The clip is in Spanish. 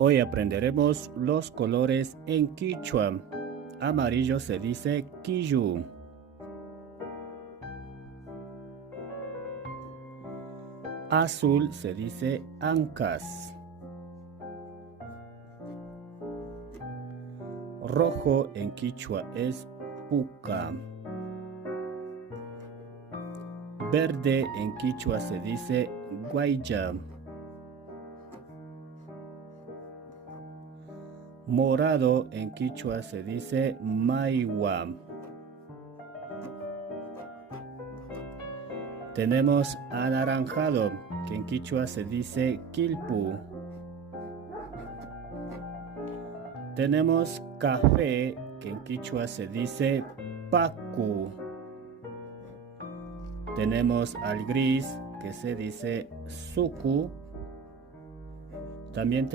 Hoy aprenderemos los colores en Quichua. Amarillo se dice quillu. Azul se dice ancas. Rojo en Quichua es puca. Verde en Quichua se dice guayya. Morado en Quichua se dice maiwa. Tenemos anaranjado, que en Quichua se dice quilpu. Tenemos café, que en Quichua se dice pacu. Tenemos al gris, que se dice suku. También